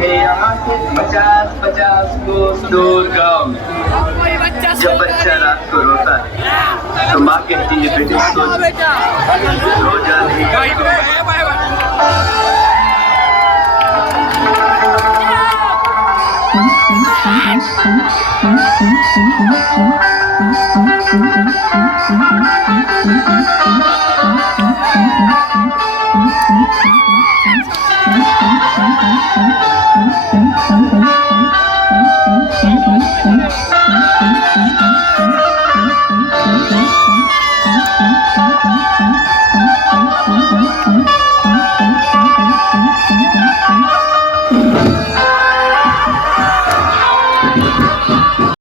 है यहाँ से 50-50 कोस दूर गाँव में। जब बच्चा रात को रोता है तो माँ कहती है बेटे सो जा नहीं।